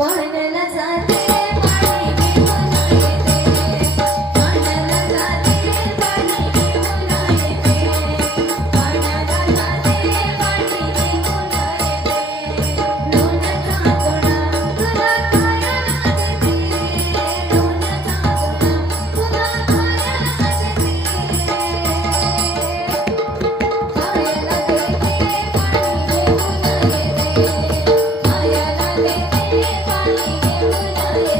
我们没了 I'm gonna make you.